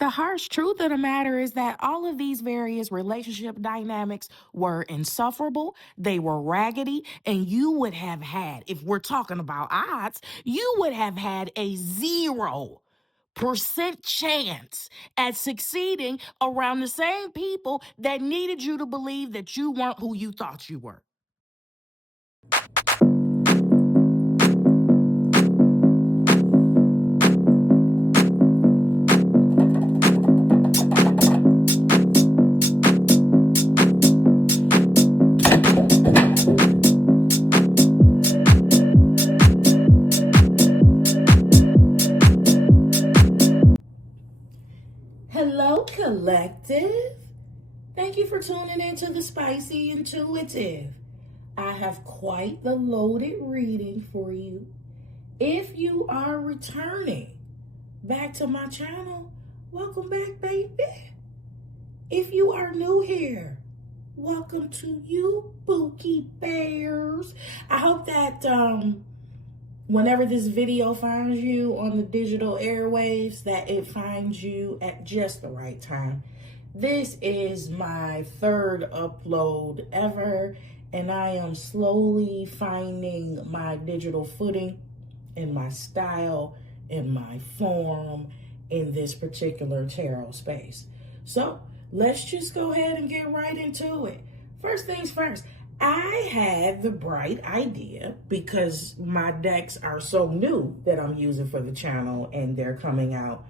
The harsh truth of the matter is that all of these various relationship dynamics were insufferable, they were raggedy, and you would have had, if we're talking about odds, you would have had a 0% chance at succeeding around the same people that needed you to believe that you weren't who you thought you were. Hello, collective. Thank you for tuning into the Spicy Intuitive. I have quite the loaded reading for you. If you are returning back to my channel, welcome back, baby. If you are new here, welcome to you, Bookie Bears. I hope that whenever this video finds you on the digital airwaves, that it finds you at just the right time. This is my third upload ever, and I am slowly finding my digital footing and my style and my form in this particular tarot space. So let's just go ahead and get right into it. First things first, I had the bright idea, because my decks are so new that I'm using for the channel and they're coming out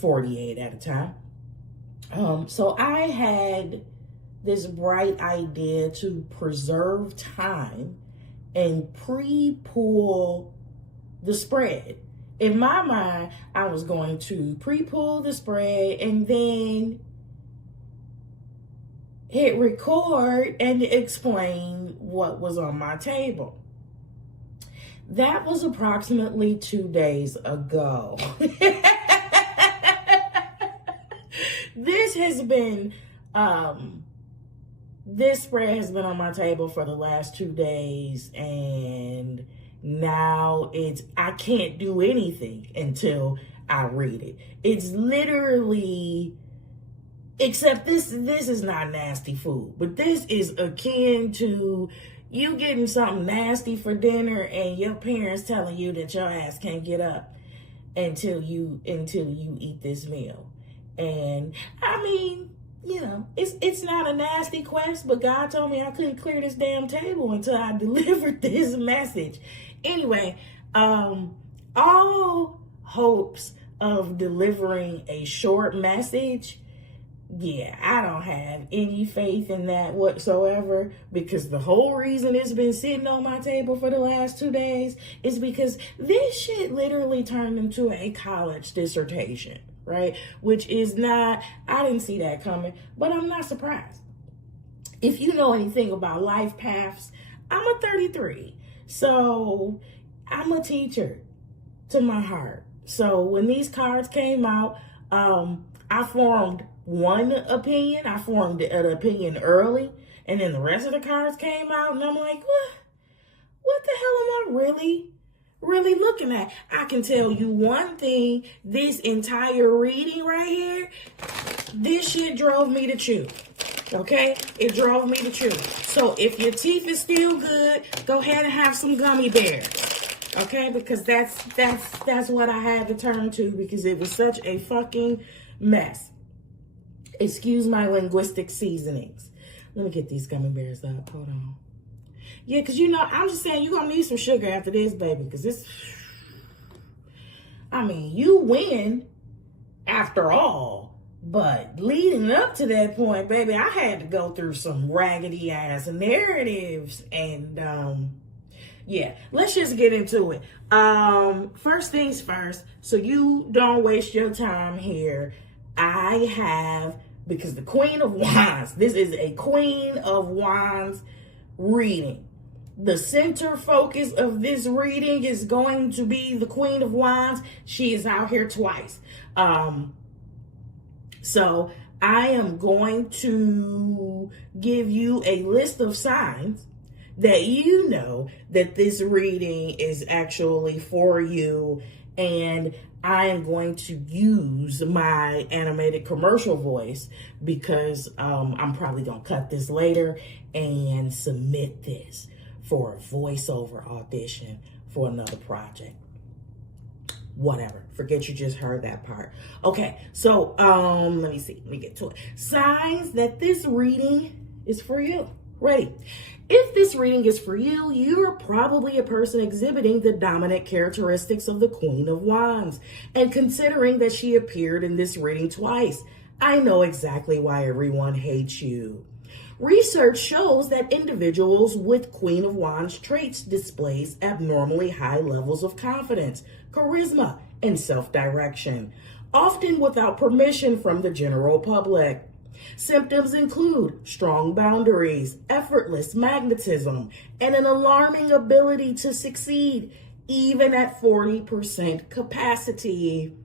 48 at a time. So I had this bright idea to preserve time and pre-pull the spread. In my mind, I was going to pre-pull the spread and then hit record and explain what was on my table. That was approximately 2 days ago. This has been, this spread has been on my table for the last 2 days, and now I can't do anything until I read it. It's literally, except this is not nasty food, but this is akin to you getting something nasty for dinner and your parents telling you that your ass can't get up until you eat this meal. And I mean, you know, it's not a nasty quest, but God told me I couldn't clear this damn table until I delivered this message. Anyway, all hopes of delivering a short message, yeah, I don't have any faith in that whatsoever, because the whole reason it's been sitting on my table for the last 2 days is because this shit literally turned into a college dissertation, right? Which is not, I didn't see that coming, but I'm not surprised. If you know anything about life paths, I'm a 33. So I'm a teacher to my heart. So when these cards came out, I formed one opinion. I formed an opinion early, and then the rest of the cards came out, and I'm like, what the hell am I really looking at? I can tell you one thing, this entire reading right here, this shit drove me to chew. Okay? It drove me to chew. So if your teeth is still good, go ahead and have some gummy bears. Okay? Because that's what I had to turn to, because it was such a fucking mess. Excuse my linguistic seasonings. Let me get these gummy bears up. Hold on. Yeah, because, you know, I'm just saying, you're going to need some sugar after this, baby, because this, I mean, you win after all. But leading up to that point, baby, I had to go through some raggedy ass narratives. And, yeah, let's just get into it. First things first, so you don't waste your time here, I have, because the Queen of Wands, this is a Queen of Wands reading. The center focus of this reading is going to be the Queen of Wands. She is out here twice. So I am going to give you a list of signs that you know that this reading is actually for you. And I am going to use my animated commercial voice because I'm probably going to cut this later and submit this for a voiceover audition for another project. Whatever. Forget you just heard that part. Okay, so let me see. Let me get to it. Signs that this reading is for you. Ready? If this reading is for you, you're probably a person exhibiting the dominant characteristics of the Queen of Wands. And considering that she appeared in this reading twice, I know exactly why everyone hates you. Research shows that individuals with Queen of Wands traits displays abnormally high levels of confidence, charisma, and self-direction, often without permission from the general public. Symptoms include strong boundaries, effortless magnetism, and an alarming ability to succeed, even at 40% capacity.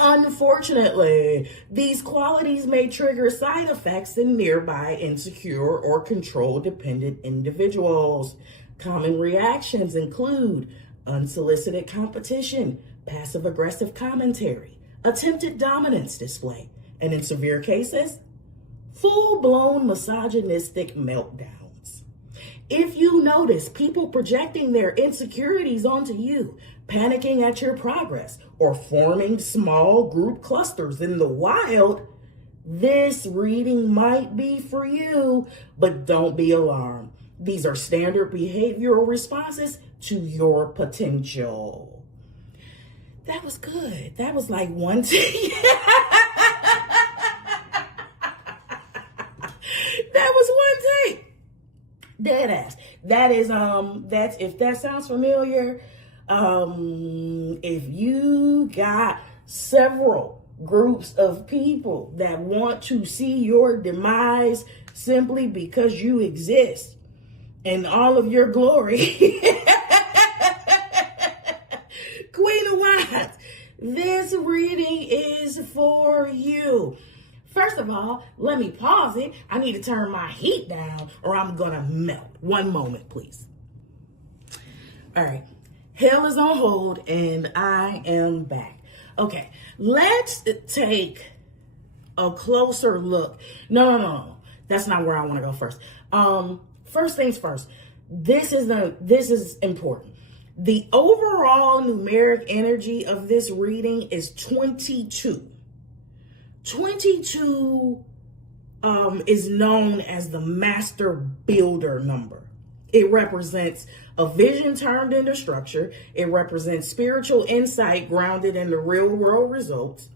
Unfortunately, these qualities may trigger side effects in nearby insecure or control-dependent individuals. Common reactions include unsolicited competition, passive-aggressive commentary, attempted dominance display, and in severe cases, full-blown misogynistic meltdowns. If you notice people projecting their insecurities onto you, panicking at your progress, or forming small group clusters in the wild, this reading might be for you, but don't be alarmed. These are standard behavioral responses to your potential. That was good. That was like one take. That was one take. Dead ass. That is that's, if that sounds familiar, if you got several groups of people that want to see your demise simply because you exist in all of your glory. Queen of Wands, this reading is for you. First of all, let me pause it. I need to turn my heat down or I'm gonna melt. One moment, please. All right. Hell is on hold and I am back. Okay, let's take a closer look. No. That's not where I want to go first. First things first. This is important. The overall numeric energy of this reading is 22. 22 is known as the master builder number. It represents a vision turned into structure. It represents spiritual insight grounded in the real world results.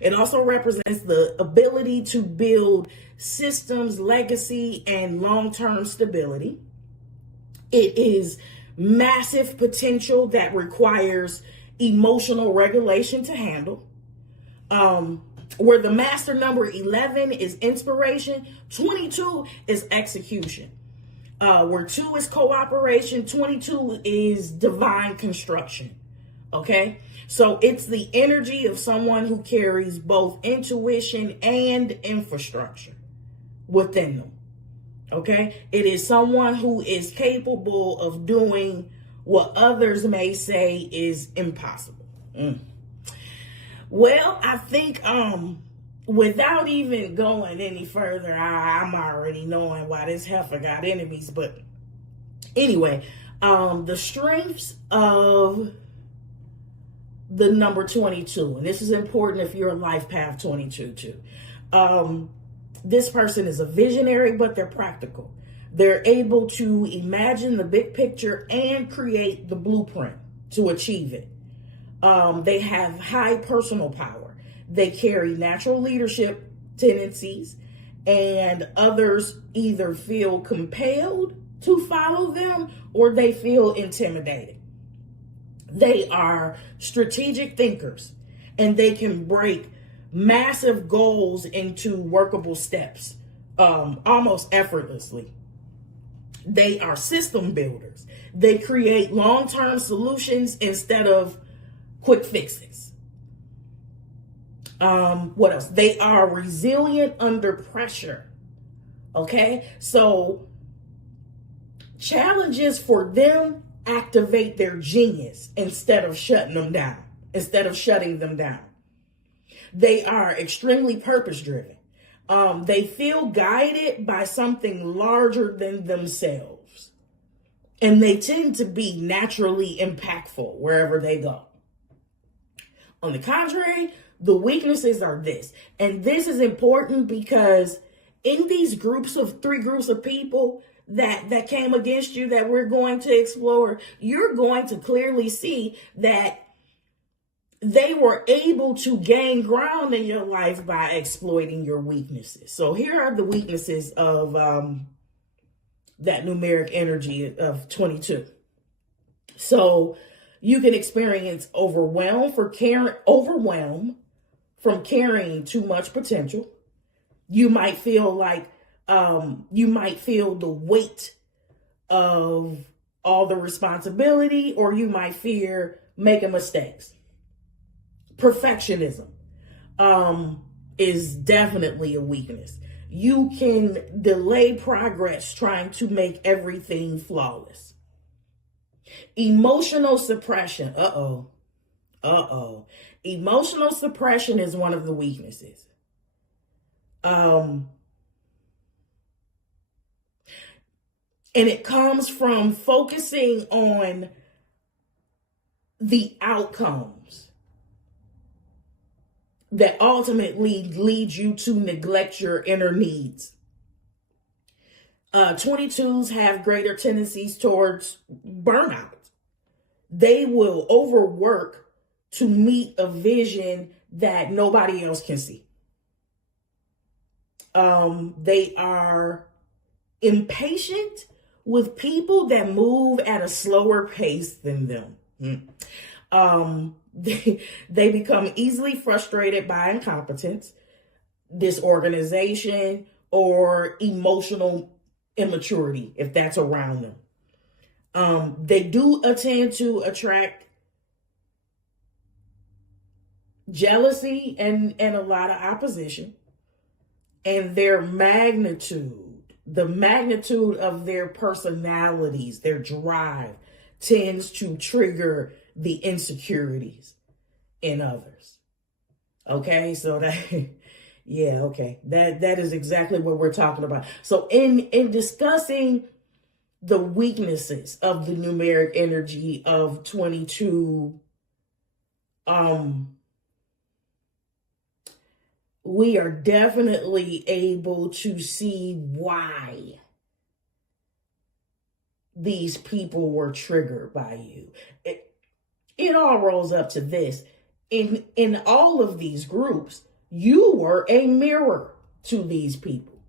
It also represents the ability to build systems, legacy, and long-term stability. It is massive potential that requires emotional regulation to handle. Where the master number 11 is inspiration, 22 is execution. Where 2 is cooperation, 22 is divine construction. Okay? So it's the energy of someone who carries both intuition and infrastructure within them. Okay? It is someone who is capable of doing what others may say is impossible. Well, I think without even going any further, I'm already knowing why this heifer got enemies. But anyway, the strengths of the number 22, and this is important if you're a life path 22 too. This person is a visionary, but they're practical. They're able to imagine the big picture and create the blueprint to achieve it. They have high personal power. They carry natural leadership tendencies, and others either feel compelled to follow them or they feel intimidated. They are strategic thinkers, and they can break massive goals into workable steps almost effortlessly. They are system builders. They create long-term solutions instead of quick fixes. What else? They are resilient under pressure. Okay, so challenges for them activate their genius instead of shutting them down. instead of shutting them down. They are extremely purpose driven. They feel guided by something larger than themselves. And they tend to be naturally impactful wherever they go. On the contrary, the weaknesses are this. And this is important because in these three groups of people that came against you that we're going to explore, you're going to clearly see that they were able to gain ground in your life by exploiting your weaknesses. So here are the weaknesses of that numeric energy of 22. So you can experience overwhelm from carrying too much potential. You might feel like the weight of all the responsibility, or you might fear making mistakes. Perfectionism is definitely a weakness. You can delay progress trying to make everything flawless. Emotional suppression. Emotional suppression is one of the weaknesses. And it comes from focusing on the outcomes that ultimately lead you to neglect your inner needs. 22s have greater tendencies towards burnout. They will overwork to meet a vision that nobody else can see. They are impatient with people that move at a slower pace than them. They become easily frustrated by incompetence, disorganization, or emotional immaturity, if that's around them. They do tend to attract jealousy and a lot of opposition. And the magnitude of their personalities, their drive, tends to trigger the insecurities in others. Okay, so that is exactly what we're talking about. So in discussing the weaknesses of the numeric energy of 22, we are definitely able to see why these people were triggered by you. It all rolls up to this. In all of these groups, you were a mirror to these people.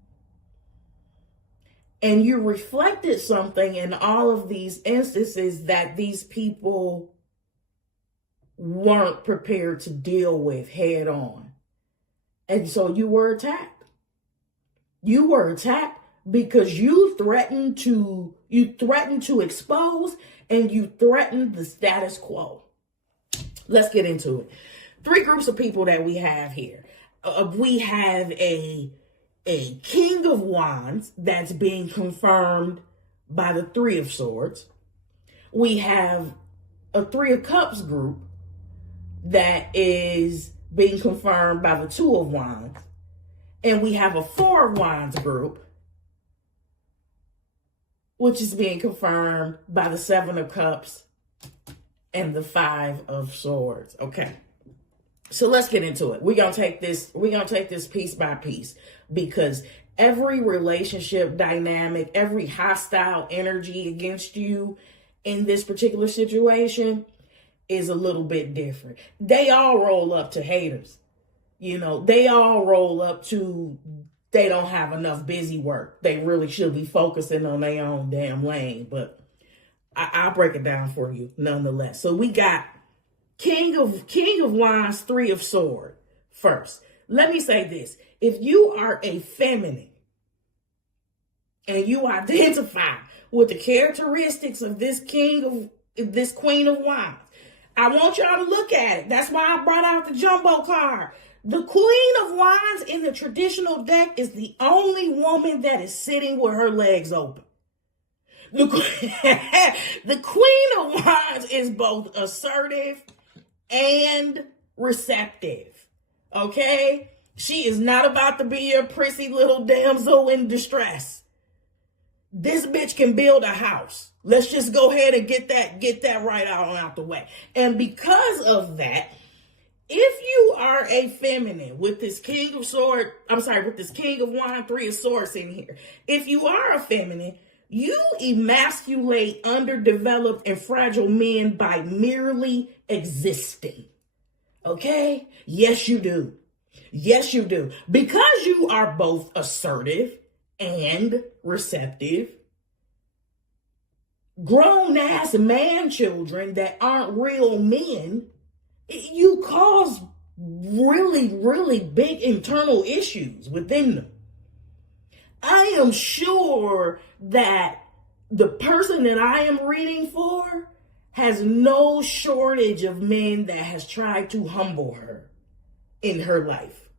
And you reflected something in all of these instances that these people weren't prepared to deal with head on. And so you were attacked. You were attacked because you threatened to expose, and you threatened the status quo. Let's get into it. Three groups of people that we have here. We have a King of Wands that's being confirmed by the Three of Swords. We have a Three of Cups group that is being confirmed by the Two of Wands. And we have a Four of Wands group, which is being confirmed by the Seven of Cups and the Five of Swords. Okay. So let's get into it. We're gonna take this piece by piece, because every relationship dynamic, every hostile energy against you in this particular situation is a little bit different. They all roll up to haters. They all roll up to they don't have enough busy work. They really should be focusing on their own damn lane. But I'll break it down for you nonetheless. So we got King of Wands, Three of Swords first. Let me say this. If you are a feminine and you identify with the characteristics of this Queen of Wands, I want y'all to look at it. That's why I brought out the jumbo card. The Queen of Wands in the traditional deck is the only woman that is sitting with her legs open. The Queen of Wands is both assertive and receptive. Okay? She is not about to be a prissy little damsel in distress. This bitch can build a house. Let's just go ahead and get that right out the way. And because of that, if you are a feminine with this king of swords, with this king of wine, three of swords in here. If you are a feminine, you emasculate underdeveloped and fragile men by merely existing. Okay? Yes, you do. Yes, you do. Because you are both assertive and receptive, grown-ass man children that aren't real men, you cause really, really big internal issues within them. I am sure that the person that I am reading for has no shortage of men that has tried to humble her in her life.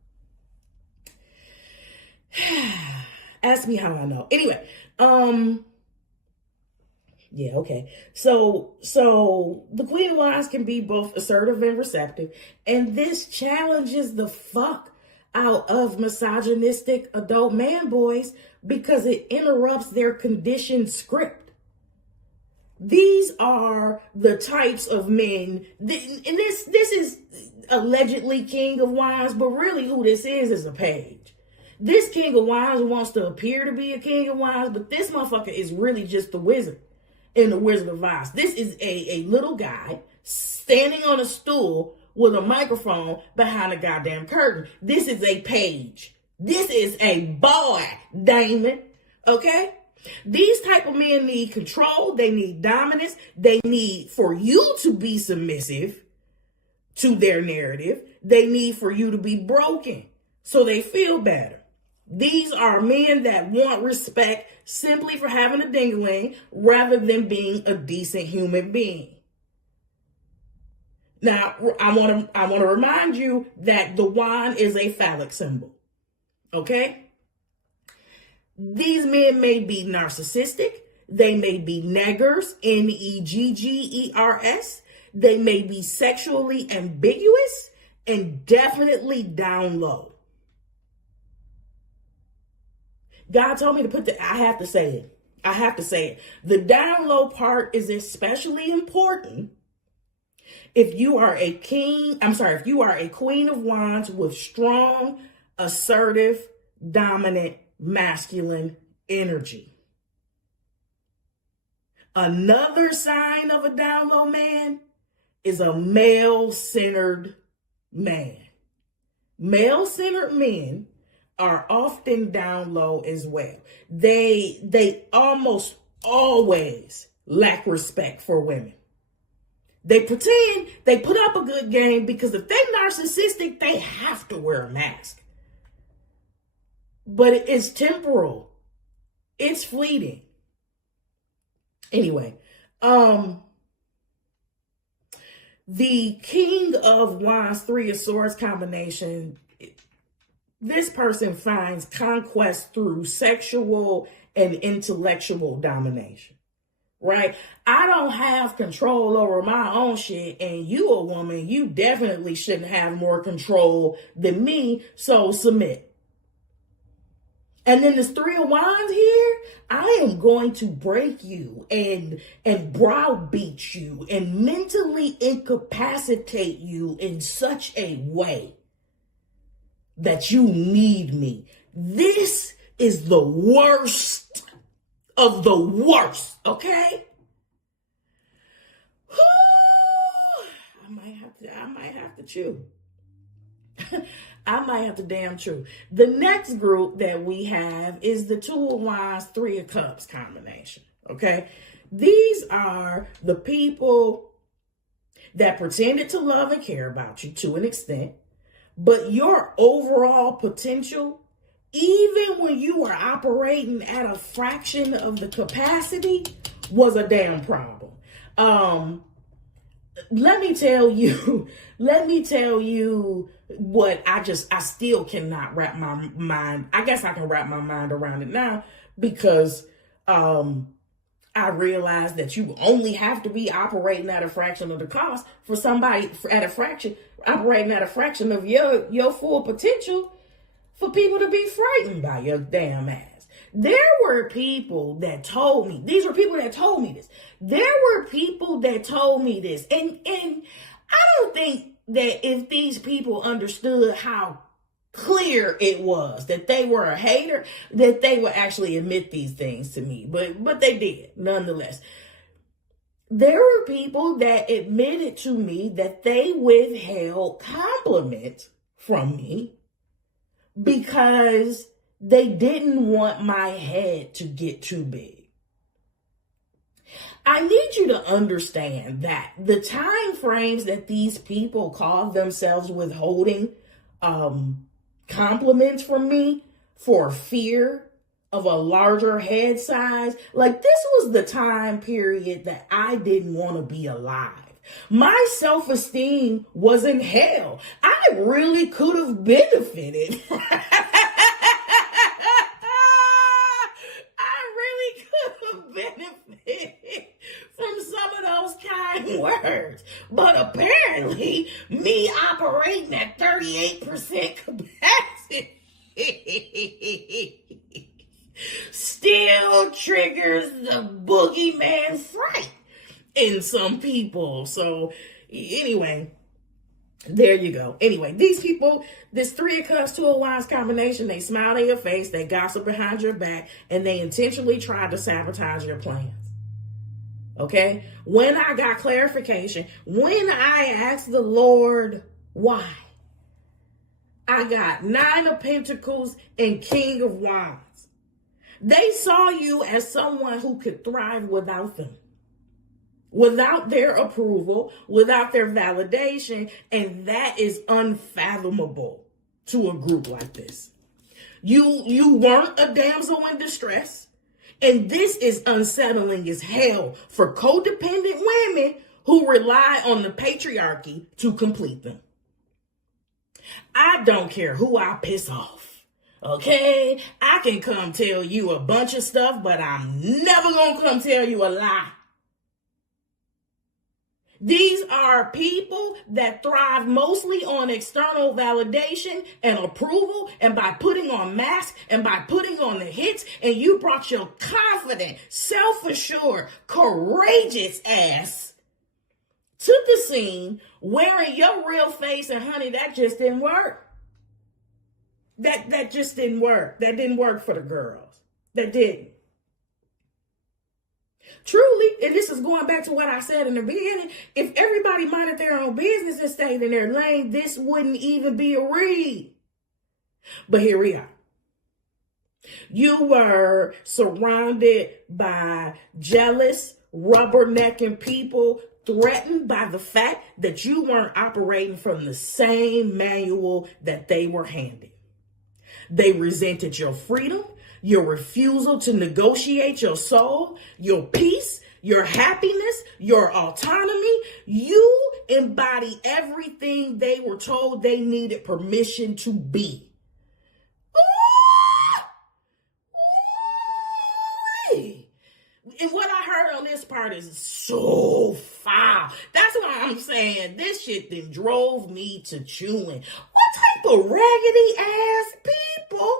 Ask me how I know. Anyway, yeah, okay. So the Queen of Wands can be both assertive and receptive, and this challenges the fuck out of misogynistic adult man boys because it interrupts their conditioned script. These are the types of men, and this is allegedly King of Wands, but really who this is a page. This King of Wands wants to appear to be a King of Wands, but this motherfucker is really just the wizard in the Wizard of Oz. This is a little guy standing on a stool with a microphone behind a goddamn curtain. This is a page. This is a boy, Damon. Okay? These type of men need control. They need dominance. They need for you to be submissive to their narrative. They need for you to be broken so they feel better. These are men that want respect simply for having a ding-a-ling rather than being a decent human being. Now, I want to remind you that the wand is a phallic symbol. Okay? These men may be narcissistic. They may be neggers, Neggers. They may be sexually ambiguous and definitely down low. God told me to I have to say it. The down low part is especially important if you are a queen of wands with strong, assertive, dominant, masculine energy. Another sign of a down low man is a male-centered man. Male-centered men are often down low as well. They almost always lack respect for women. They pretend they put up a good game because if they're narcissistic, they have to wear a mask. But it's temporal. It's fleeting. Anyway, the King of Wands, Three of Swords combination, this person finds conquest through sexual and intellectual domination, right? I don't have control over my own shit, and you a woman, you definitely shouldn't have more control than me, so submit. And then this Three of Wands here, I am going to break you and browbeat you and mentally incapacitate you in such a way that you need me. This is the worst of the worst, okay? I might have to chew. I might have to damn chew. The next group that we have is the Two of Wands, Three of Cups combination, okay? These are the people that pretended to love and care about you to an extent, but your overall potential, even when you were operating at a fraction of the capacity, was a damn problem. Let me tell you what I still cannot wrap my mind. I guess I can wrap my mind around it now because I I realized that you only have to be operating at a fraction of the cost for somebody operating at a fraction of your full potential for people to be frightened by your damn ass. There were people that told me, these were people that told me this. There were people that told me this. And I don't think that if these people understood how clear it was that they were a hater, that they would actually admit these things to me. But they did, nonetheless. There were people that admitted to me that they withheld compliments from me because they didn't want my head to get too big. I need you to understand that the time frames that these people call themselves withholding compliments from me for fear of a larger head size, like this was the time period that I didn't want to be alive. My self-esteem was in hell. I really could have benefited. Benefited from some of those kind words. But apparently, me operating at 38% capacity still triggers the boogeyman fright in some people. So anyway, there you go. Anyway, these people, this 3 of Cups, 2 of Wands combination, they smile in your face, they gossip behind your back, and they intentionally try to sabotage your plans. Okay? When I got clarification, when I asked the Lord why, I got 9 of Pentacles and King of Wands. They saw you as someone who could thrive without them, without their approval, without their validation, and that is unfathomable to a group like this. You weren't a damsel in distress, and this is unsettling as hell for codependent women who rely on the patriarchy to complete them. I don't care who I piss off. Okay? I can come tell you a bunch of stuff, but I'm never gonna come tell you a lie. These are people that thrive mostly on external validation and approval, and by putting on masks and by putting on the hits, and you brought your confident, self-assured, courageous ass to the scene wearing your real face, and honey, that just didn't work. That just didn't work. That didn't work for the girls. That didn't. Truly, and this is going back to what I said in the beginning, if everybody minded their own business and stayed in their lane, this wouldn't even be a read. But here we are. You were surrounded by jealous, rubbernecking people, threatened by the fact that you weren't operating from the same manual that they were handed. They resented your freedom, your refusal to negotiate your soul, your peace, your happiness, your autonomy. You embody everything they were told they needed permission to be. Ooh. And what I heard on this part is so foul. That's why I'm saying this shit then drove me to chewing. What type of raggedy ass people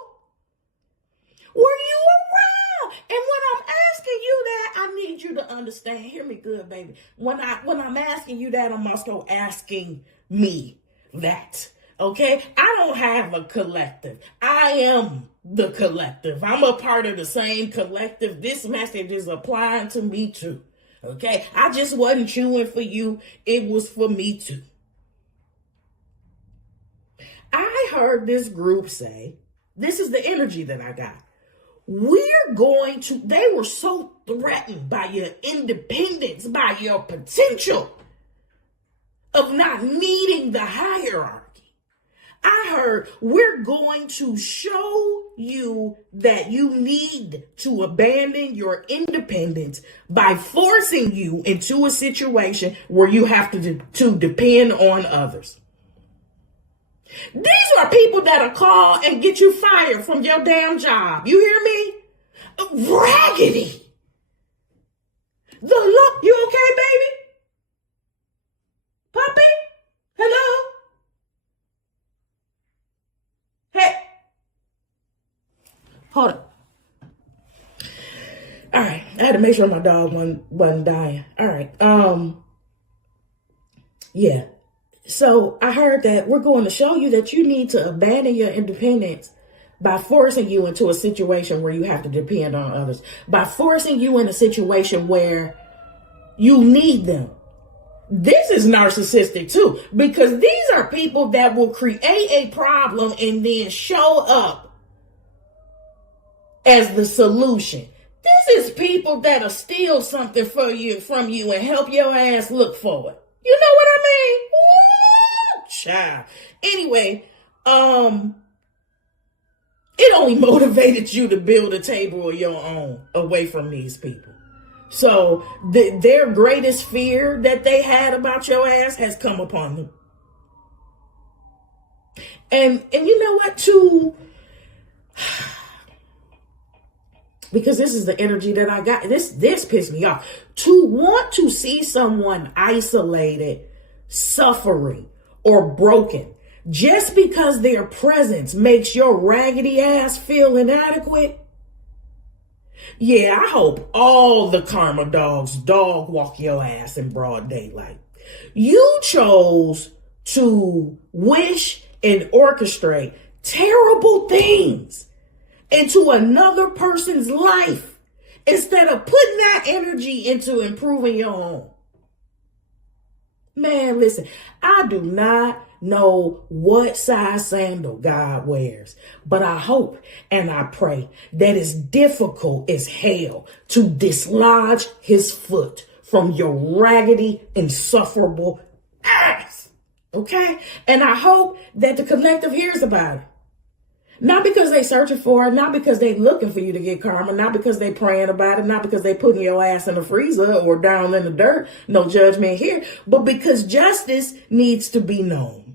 were you around? And when I'm asking you that, I need you to understand. Hear me good, baby. When I'm asking you that, I'm also asking me that. Okay? I don't have a collective. I am the collective. I'm a part of the same collective. This message is applying to me too. Okay? I just wasn't chewing for you. It was for me too. I heard this group say, this is the energy that I got. They were so threatened by your independence, by your potential of not needing the hierarchy. I heard, we're going to show you that you need to abandon your independence by forcing you into a situation where you have to depend on others. These are people that'll call and get you fired from your damn job. You hear me? Raggedy. You okay, baby? Puppy? Hello? Hey. Hold on. All right. I had to make sure my dog wasn't dying. All right. Yeah. So I heard that we're going to show you that you need to abandon your independence by forcing you into a situation where you have to depend on others, by forcing you in a situation where you need them. This is narcissistic too, because these are people that will create a problem and then show up as the solution. This is people that'll steal something from you and help your ass look for it. You know what I mean? Ooh, child. Anyway, it only motivated you to build a table of your own away from these people. So their greatest fear that they had about your ass has come upon them. And you know what, too? Because this is the energy that I got. This pissed me off. To want to see someone isolated, suffering, or broken just because their presence makes your raggedy ass feel inadequate. Yeah, I hope all the karma dogs dog walk your ass in broad daylight. You chose to wish and orchestrate terrible things into another person's life instead of putting that energy into improving your own. Man, listen, I do not know what size sandal God wears, but I hope and I pray that it's difficult as hell to dislodge his foot from your raggedy, insufferable ass. Okay? And I hope that the collective hears about it. Not because they searching for it, not because they looking for you to get karma, not because they praying about it, not because they putting your ass in the freezer or down in the dirt, no judgment here, but because justice needs to be known.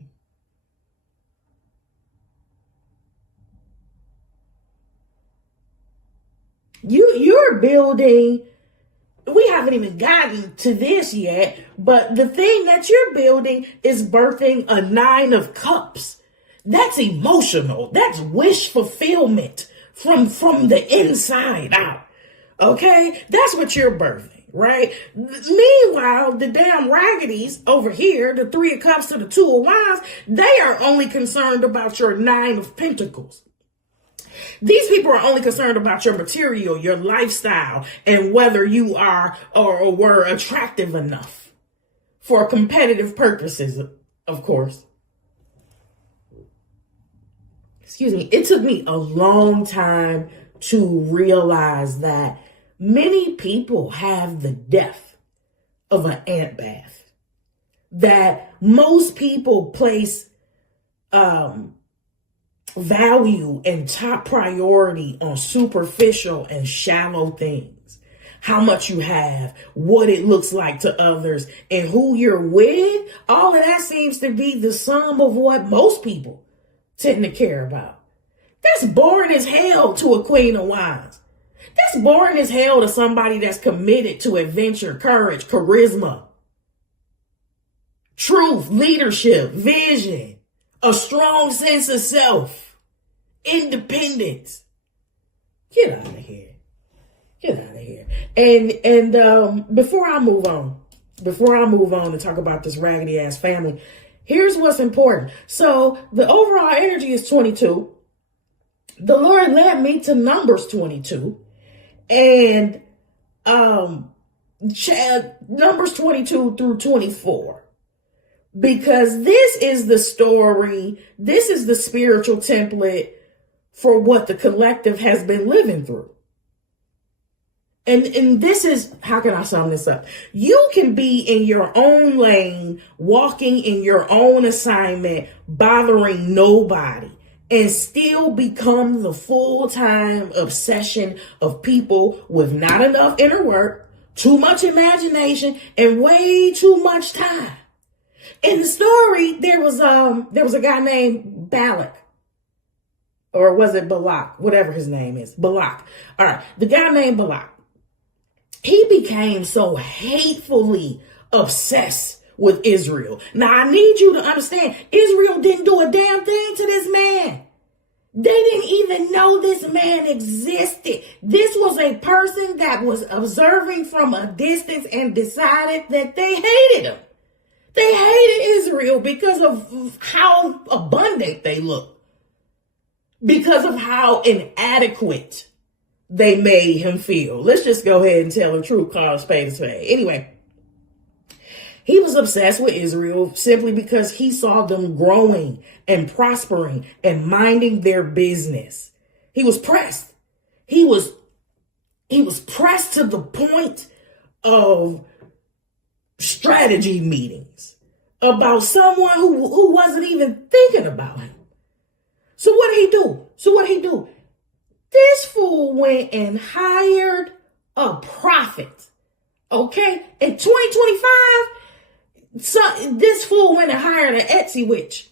You're building, we haven't even gotten to this yet, but the thing that you're building is birthing a 9 of Cups. That's emotional. That's wish fulfillment from the inside out. Okay? That's what you're birthing, right? Meanwhile, the damn raggities over here, the 3 of Cups to the 2 of Wands, they are only concerned about your 9 of Pentacles. These people are only concerned about your material, your lifestyle, and whether you are or were attractive enough for competitive purposes, of course. Excuse me, it took me a long time to realize that many people have the depth of an ant bath. That most people place value and top priority on superficial and shallow things. How much you have, what it looks like to others, and who you're with. All of that seems to be the sum of what most people tend to care about. That's boring as hell to a Queen of Wands. That's boring as hell to somebody that's committed to adventure, courage, charisma, truth, leadership, vision, a strong sense of self, independence. Get out of here. Get out of here. And before I move on and talk about this raggedy ass family, here's what's important. So the overall energy is 22. The Lord led me to Numbers 22 and Numbers 22 through 24. Because this is the story, this is the spiritual template for what the collective has been living through. And this is, how can I sum this up? You can be in your own lane, walking in your own assignment, bothering nobody, and still become the full-time obsession of people with not enough inner work, too much imagination, and way too much time. In the story, there was a guy named Balak. Or was it Balak? Whatever his name is. Balak. All right. The guy named Balak. he became so hatefully obsessed with Israel. Now, I need you to understand, Israel didn't do a damn thing to this man. They didn't even know this man existed. This was a person that was observing from a distance and decided that they hated him. They hated Israel because of how abundant they looked, because of how inadequate they made him feel. Let's just go ahead and tell the truth, call a spade a spade. Anyway, he was obsessed with Israel simply because he saw them growing and prospering and minding their business. He was pressed. He was pressed to the point of strategy meetings about someone who wasn't even thinking about him. So what did he do? This fool went and hired a prophet. Okay? In 2025, this fool went and hired an Etsy witch.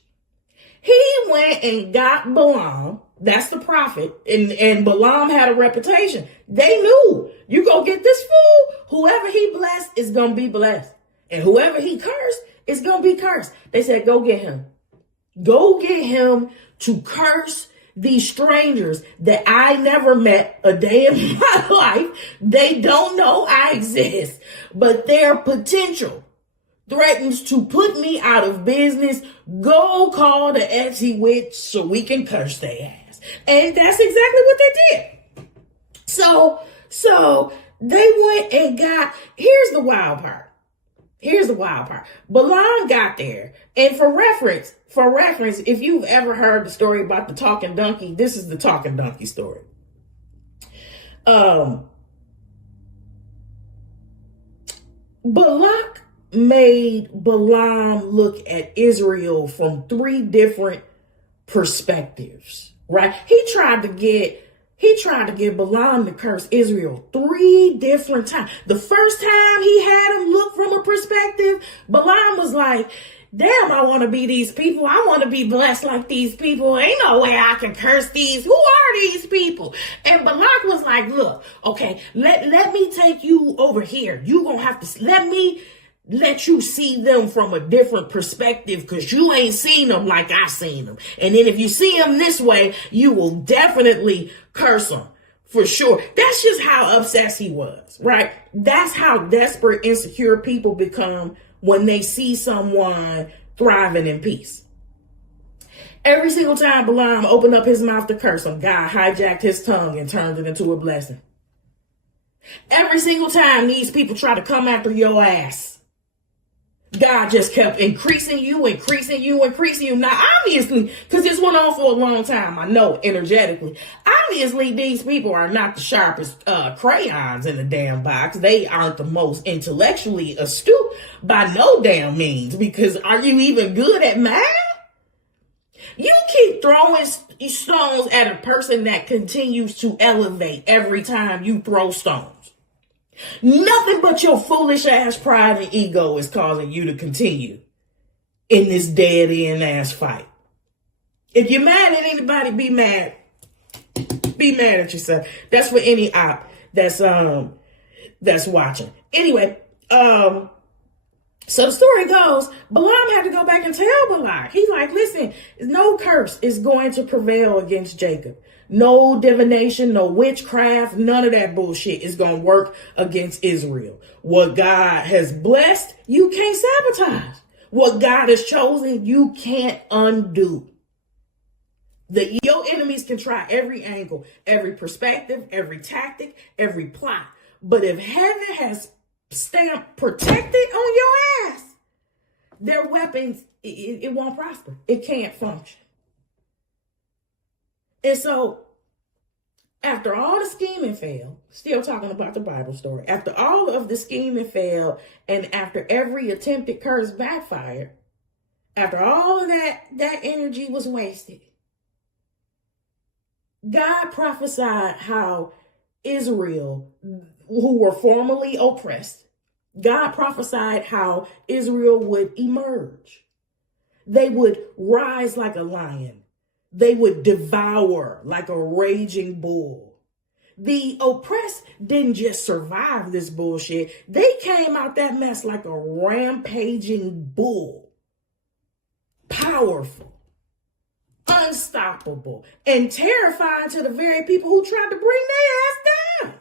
He went and got Balaam. That's the prophet. And Balaam had a reputation. They knew, you go get this fool, whoever he blessed is going to be blessed. And whoever he cursed is going to be cursed. They said, go get him. Go get him to curse these strangers that I never met a day in my life. They don't know I exist, but their potential threatens to put me out of business. Go call the Etsy witch so we can curse their ass. And that's exactly what they did. So they went and got, here's the wild part. Balaam got there. And for reference, if you've ever heard the story about the talking donkey, this is the talking donkey story. Balak made Balaam look at Israel from 3 different perspectives, right? He tried to get Balaam to curse Israel 3 different times. The first time he had him look from a perspective, Balaam was like, damn, I want to be these people. I want to be blessed like these people. Ain't no way I can curse these. Who are these people? And Balak was like, look, okay, let me take you over here. You gonna have to let you see them from a different perspective, because you ain't seen them like I seen them. And then if you see them this way, you will definitely curse them for sure. That's just how obsessed he was, right? That's how desperate, insecure people become when they see someone thriving in peace. Every single time Balaam opened up his mouth to curse him, God hijacked his tongue and turned it into a blessing. Every single time these people try to come after your ass, God just kept increasing you. Now, obviously, because this went on for a long time, I know energetically, obviously these people are not the sharpest crayons in the damn box. They aren't the most intellectually astute by no damn means, because are you even good at math? You keep throwing stones at a person that continues to elevate every time you throw stones. Nothing but your foolish ass pride and ego is causing you to continue in this dead end ass fight. If you're mad at anybody, be mad. Be mad at yourself. That's for any op that's watching. Anyway, so the story goes, Balaam had to go back and tell Balak. He's like, listen, no curse is going to prevail against Jacob. No divination, no witchcraft, none of that bullshit is going to work against Israel. What God has blessed, you can't sabotage. What God has chosen, you can't undo. Your enemies can try every angle, every perspective, every tactic, every plot. But if heaven has stamped protected on your ass, their weapons, it won't prosper. It can't function. And so, after all the scheming failed, still talking about the Bible story, after all of the scheming failed, and after every attempted curse backfired, after all of that energy was wasted, God prophesied how Israel, who were formerly oppressed, God prophesied how Israel would emerge. They would rise like a lion. They would devour like a raging bull. The oppressed didn't just survive this bullshit. They came out that mess like a rampaging bull. Powerful, unstoppable, and terrifying to the very people who tried to bring their ass down.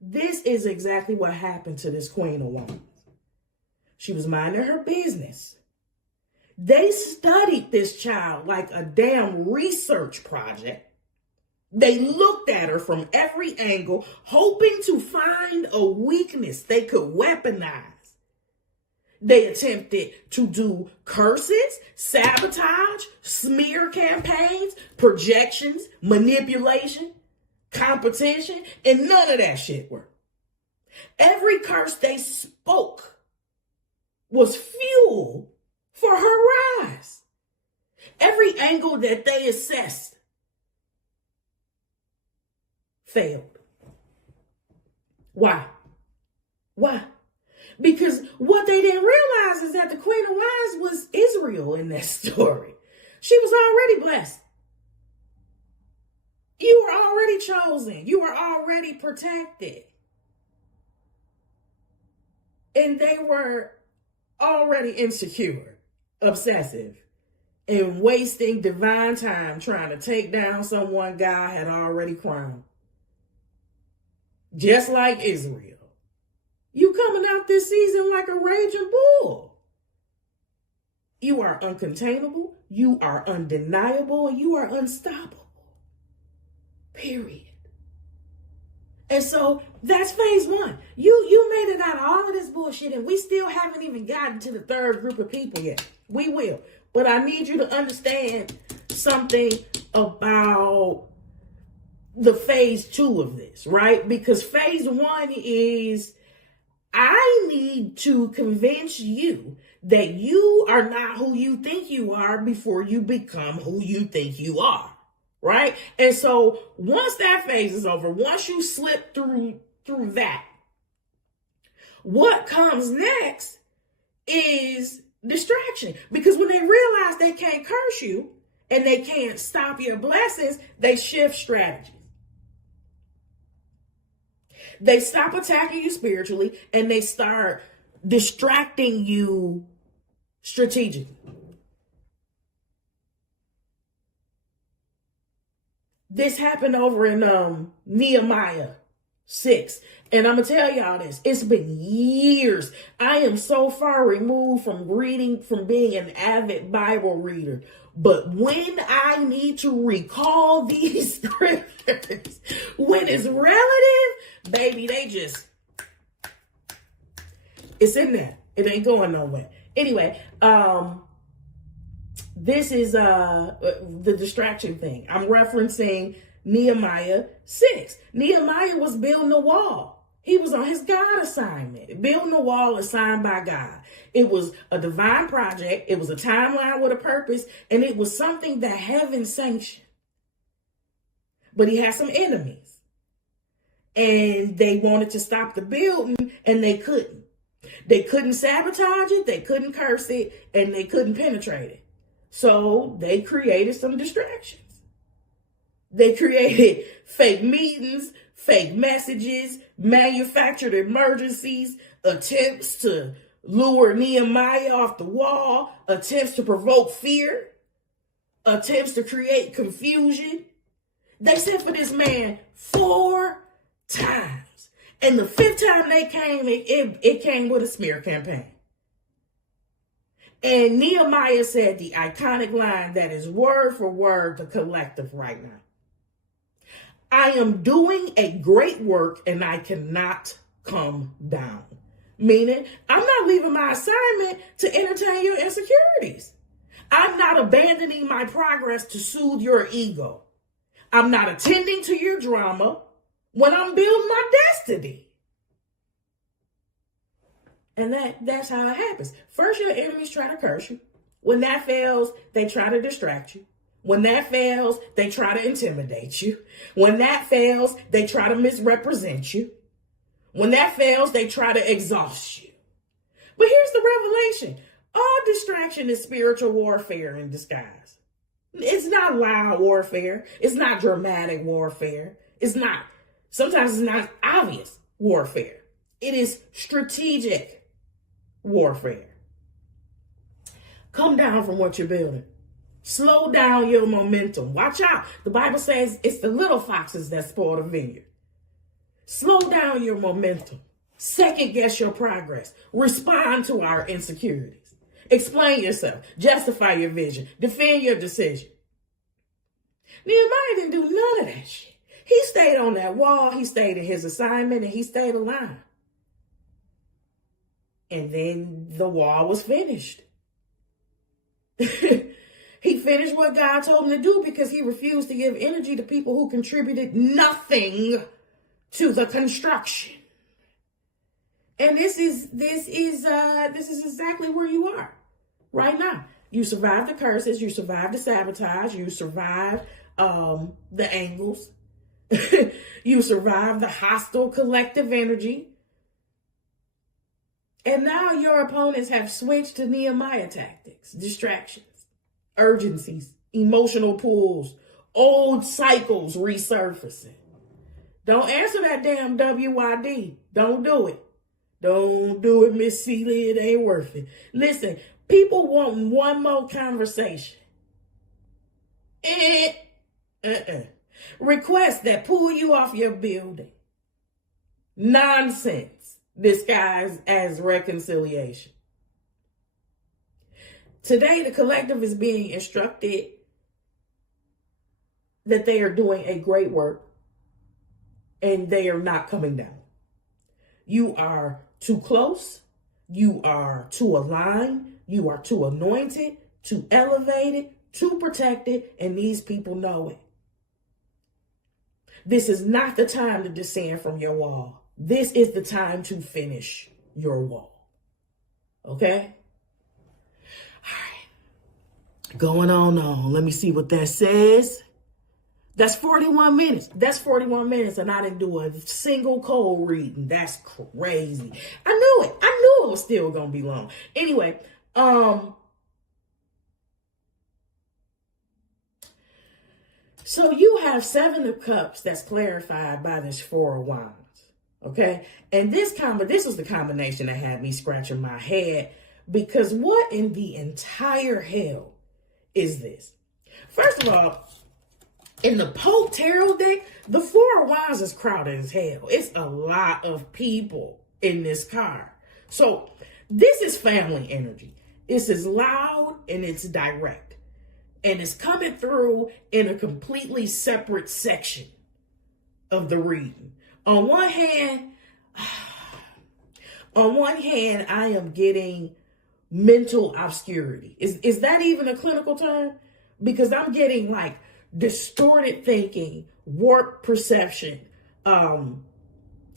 This is exactly what happened to this Queen of Wands. She was minding her business. They studied this child like a damn research project. They looked at her from every angle, hoping to find a weakness they could weaponize. They attempted to do curses, sabotage, smear campaigns, projections, manipulation, competition, and none of that shit worked. Every curse they spoke was fuel for her rise. Every angle that they assessed failed. Why? Because what they didn't realize is that the Queen of Wands was Israel in that story. She was already blessed. You were already chosen. You were already protected. And they were already insecure, obsessive, and wasting divine time trying to take down someone God had already crowned. Just like Israel. You coming out this season like a raging bull. You are uncontainable, you are undeniable, and you are unstoppable. Period. And so that's phase one. You made it out of all of this bullshit, and we still haven't even gotten to the third group of people yet. We will. But I need you to understand something about the phase two of this, right? Because phase one is, I need to convince you that you are not who you think you are before you become who you think you are, right? And so once that phase is over, once you slip through that, what comes next is distraction. Because when they realize they can't curse you and they can't stop your blessings, they shift strategies. They stop attacking you spiritually and they start distracting you strategically. This happened over in Nehemiah 6. And I'm going to tell y'all this. It's been years. I am so far removed from being an avid Bible reader. But when I need to recall these scriptures, when it's relative, baby, it's in there. It ain't going nowhere. Anyway, this is the distraction thing. I'm referencing Nehemiah 6. Nehemiah was building a wall. He was on his God assignment. Building a wall assigned by God. It was a divine project. It was a timeline with a purpose. And it was something that heaven sanctioned. But he had some enemies. And they wanted to stop the building and they couldn't. They couldn't sabotage it. They couldn't curse it. And they couldn't penetrate it. So they created some distractions. They created fake meetings, fake messages, manufactured emergencies, attempts to lure Nehemiah off the wall, attempts to provoke fear, attempts to create confusion. They sent for this man 4 times. And the 5th time they came, it came with a smear campaign. And Nehemiah said the iconic line that is word for word the collective right now. I am doing a great work and I cannot come down. Meaning, I'm not leaving my assignment to entertain your insecurities. I'm not abandoning my progress to soothe your ego. I'm not attending to your drama when I'm building my destiny. And that's how it happens. First, your enemies try to curse you. When that fails, they try to distract you. When that fails, they try to intimidate you. When that fails, they try to misrepresent you. When that fails, they try to exhaust you. But here's the revelation. All distraction is spiritual warfare in disguise. It's not loud warfare. It's not dramatic warfare. Sometimes it's not obvious warfare. It is strategic warfare. Come down from what you're building. Slow down your momentum. Watch out. The Bible says it's the little foxes that spoil the vineyard. Slow down your momentum. Second guess your progress. Respond to our insecurities. Explain yourself. Justify your vision. Defend your decision. Nehemiah didn't do none of that shit. He stayed on that wall. He stayed in his assignment and he stayed aligned. And then the wall was finished. He finished what God told him to do because he refused to give energy to people who contributed nothing to the construction. And this is exactly where you are right now. You survived the curses, you survived the sabotage, you survived the angles, you survived the hostile collective energy. And now your opponents have switched to Nehemiah tactics, distractions, urgencies, emotional pulls, old cycles resurfacing. Don't answer that damn WYD. Don't do it. Don't do it, Miss Celia. It ain't worth it. Listen, people want one more conversation. Requests that pull you off your building. Nonsense disguised as reconciliation. Today, the collective is being instructed that they are doing a great work and they are not coming down. You are too close. You are too aligned. You are too anointed, too elevated, too protected, and these people know it. This is not the time to descend from your wall. This is the time to finish your wall. Okay? Going on. Let me see what that says. That's 41 minutes. That's 41 minutes, and I didn't do a single cold reading. That's crazy. I knew it. I knew it was still going to be long. Anyway, so you have 7 of Cups that's clarified by this 4 of Wands. Okay? And this was the combination that had me scratching my head, because what in the entire hell is this? First of all, in the Pope Tarot deck, the 4 of Wands is crowded as hell. It's a lot of people in this card. So this is family energy. This is loud and it's direct. And it's coming through in a completely separate section of the reading. On one hand, I am getting mental obscurity. Is that even a clinical term? Because I'm getting like distorted thinking, warped perception,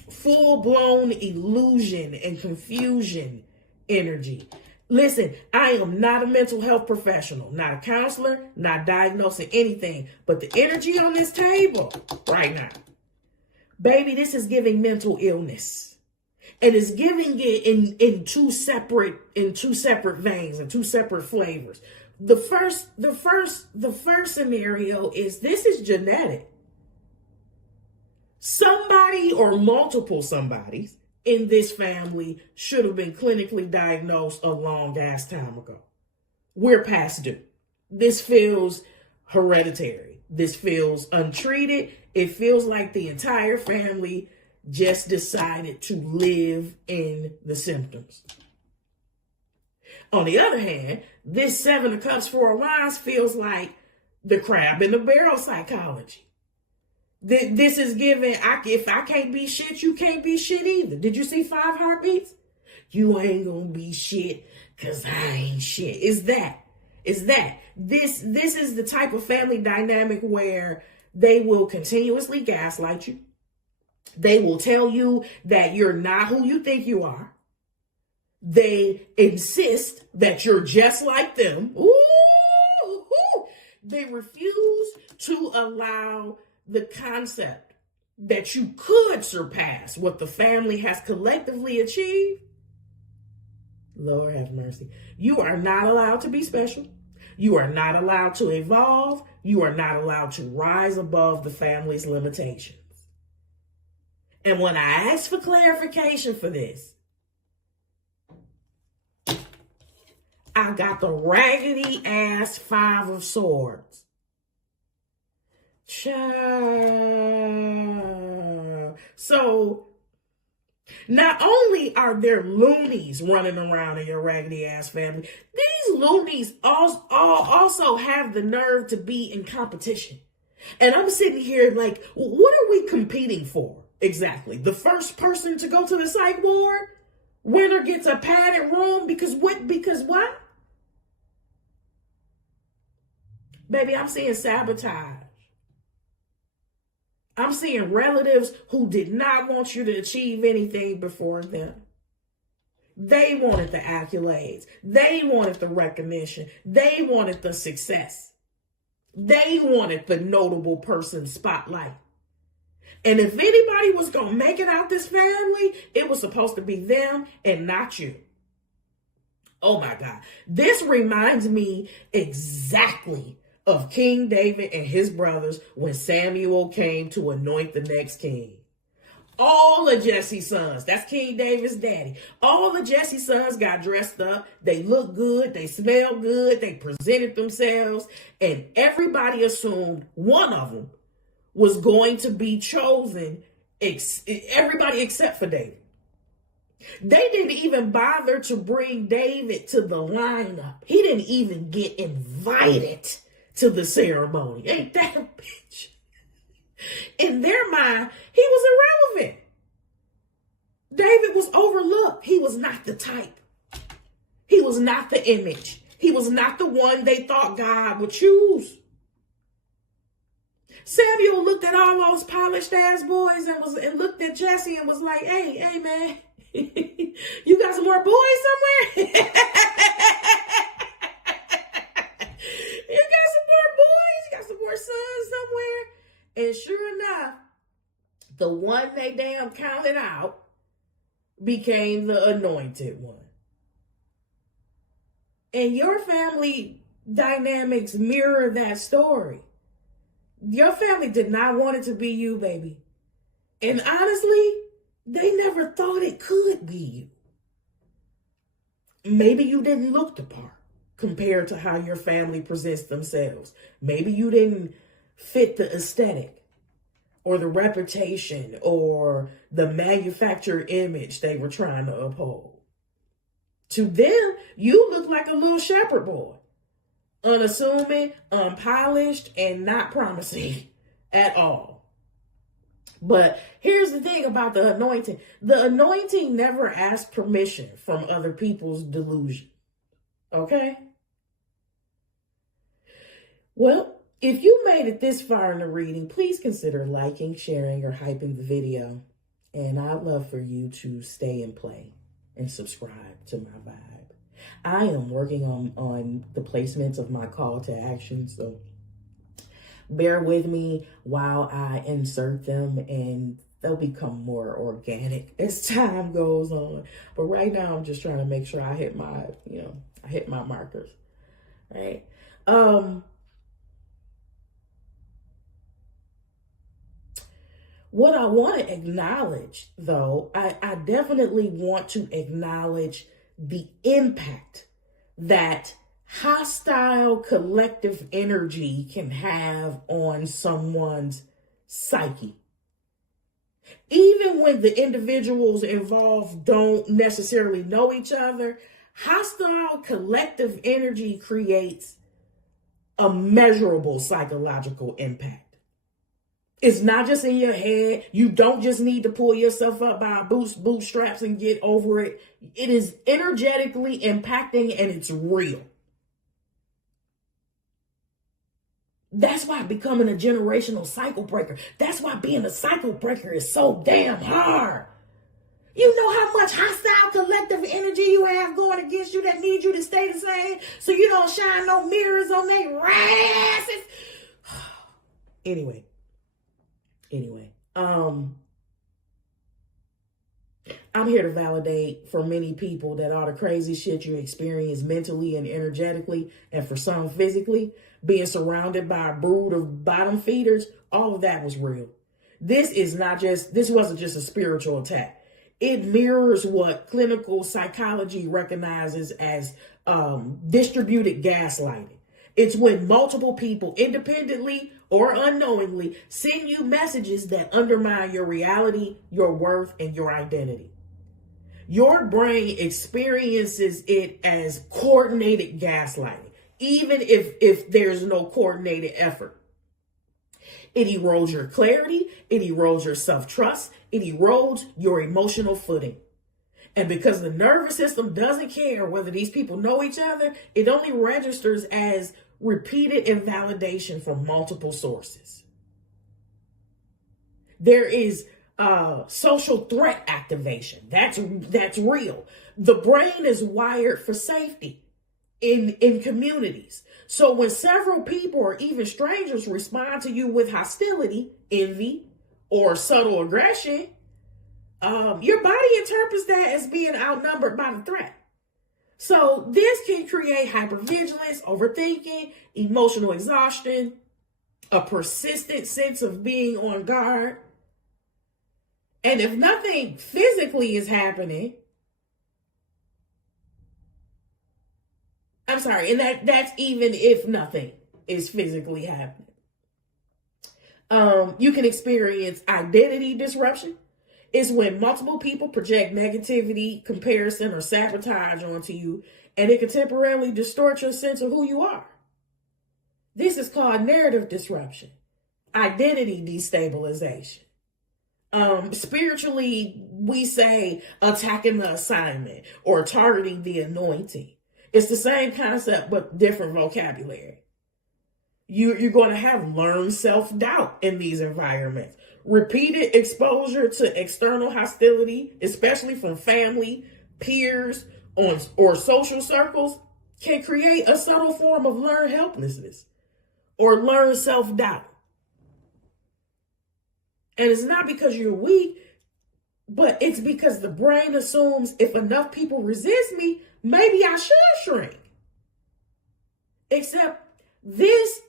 full-blown illusion and confusion energy. Listen, I am not a mental health professional, not a counselor, not diagnosing anything, but the energy on this table right now, baby, this is giving mental illness. And it's giving it in two separate veins and two separate flavors. The first scenario is this is genetic. Somebody or multiple somebodies in this family should have been clinically diagnosed a long ass time ago. We're past due. This feels hereditary. This feels untreated. It feels like the entire family just decided to live in the symptoms. On the other hand, this 7 of Cups, 4 of Wands feels like the crab in the barrel psychology. This is giving, if I can't be shit, you can't be shit either. Did you see 5 heartbeats? You ain't gonna be shit because I ain't shit. Is that. This is the type of family dynamic where they will continuously gaslight you. They will tell you that you're not who you think you are. They insist that you're just like them. Ooh. They refuse to allow the concept that you could surpass what the family has collectively achieved. Lord have mercy. You are not allowed to be special. You are not allowed to evolve. You are not allowed to rise above the family's limitations. And when I asked for clarification for this, I got the raggedy ass 5 of Swords. Child. So, not only are there loonies running around in your raggedy ass family, these loonies also have the nerve to be in competition. And I'm sitting here like, what are we competing for exactly? The first person to go to the psych ward? Winner gets a padded room because what? Because what? Baby, I'm seeing sabotage. I'm seeing relatives who did not want you to achieve anything before them. They wanted the accolades. They wanted the recognition. They wanted the success. They wanted the notable person spotlight. And if anybody was going to make it out this family, it was supposed to be them and not you. Oh my God. This reminds me exactly of King David and his brothers when Samuel came to anoint the next king. All of Jesse's sons, that's King David's daddy, all of Jesse's sons got dressed up. They looked good. They smelled good. They presented themselves. And everybody assumed one of them was going to be chosen, everybody except for David. They didn't even bother to bring David to the lineup. He didn't even get invited to the ceremony. Ain't that a bitch? In their mind, he was irrelevant. David was overlooked. He was not the type. He was not the image. He was not the one they thought God would choose. Samuel looked at all those polished ass boys and looked at Jesse and was like, hey man, you got some more boys somewhere? You got some more boys? You got some more sons somewhere? And sure enough, the one they damn counted out became the anointed one. And your family dynamics mirror that story. Your family did not want it to be you, baby. And honestly, they never thought it could be you. Maybe you didn't look the part compared to how your family presents themselves. Maybe you didn't fit the aesthetic or the reputation or the manufactured image they were trying to uphold. To them, you look like a little shepherd boy. Unassuming, unpolished, and not promising at all. But here's the thing about the anointing. The anointing never asks permission from other people's delusion. Okay? Well, if you made it this far in the reading, please consider liking, sharing, or hyping the video. And I'd love for you to stay and play and subscribe to my vibe. I am working on the placements of my call to action, so bear with me while I insert them, and they'll become more organic as time goes on. But right now, I'm just trying to make sure I hit my markers, right? What I want to acknowledge, though, I definitely want to acknowledge the impact that hostile collective energy can have on someone's psyche. Even when the individuals involved don't necessarily know each other, hostile collective energy creates a measurable psychological impact. It's not just in your head. You don't just need to pull yourself up by bootstraps and get over it. It is energetically impacting, and it's real. That's why becoming a generational cycle breaker, that's why being a cycle breaker is so damn hard. You know how much hostile collective energy you have going against you that need you to stay the same so you don't shine no mirrors on their asses. Anyway, I'm here to validate for many people that all the crazy shit you experience mentally and energetically, and for some physically, being surrounded by a brood of bottom feeders, all of that was real. This wasn't just a spiritual attack. It mirrors what clinical psychology recognizes as distributed gaslighting. It's when multiple people, independently or unknowingly, send you messages that undermine your reality, your worth, and your identity. Your brain experiences it as coordinated gaslighting, even if there's no coordinated effort. It erodes your clarity, it erodes your self-trust, it erodes your emotional footing. And because the nervous system doesn't care whether these people know each other, it only registers as repeated invalidation from multiple sources. There is social threat activation. That's real. The brain is wired for safety in communities. So when several people or even strangers respond to you with hostility, envy, or subtle aggression, your body interprets that as being outnumbered by the threat. So this can create hypervigilance, overthinking, emotional exhaustion, a persistent sense of being on guard. And if nothing physically is happening, I'm sorry, and that's even if nothing is physically happening. You can experience identity disruption. It's when multiple people project negativity, comparison, or sabotage onto you, and it can temporarily distort your sense of who you are. This is called narrative disruption, identity destabilization. Spiritually, we say attacking the assignment or targeting the anointing. It's the same concept, but different vocabulary. You're going to have learned self-doubt in these environments. Repeated exposure to external hostility, especially from family, peers, or social circles, can create a subtle form of learned helplessness or learned self-doubt. And it's not because you're weak, but it's because the brain assumes if enough people resist me, maybe I should shrink. Except this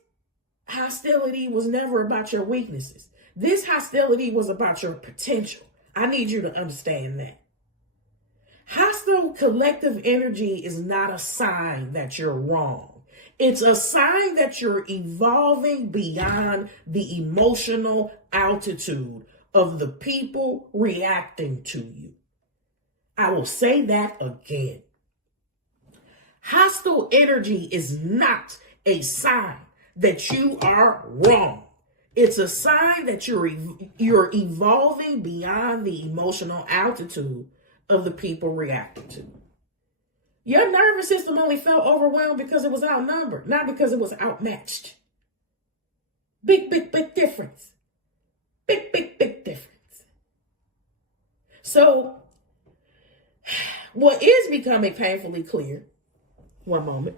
hostility was never about your weaknesses. This hostility was about your potential. I need you to understand that. Hostile collective energy is not a sign that you're wrong. It's a sign that you're evolving beyond the emotional altitude of the people reacting to you. I will say that again. Hostile energy is not a sign that you are wrong. It's a sign that you're evolving beyond the emotional altitude of the people reacting to you. Your nervous system only felt overwhelmed because it was outnumbered, not because it was outmatched. Big difference. Big difference. So, what is becoming painfully clear, one moment,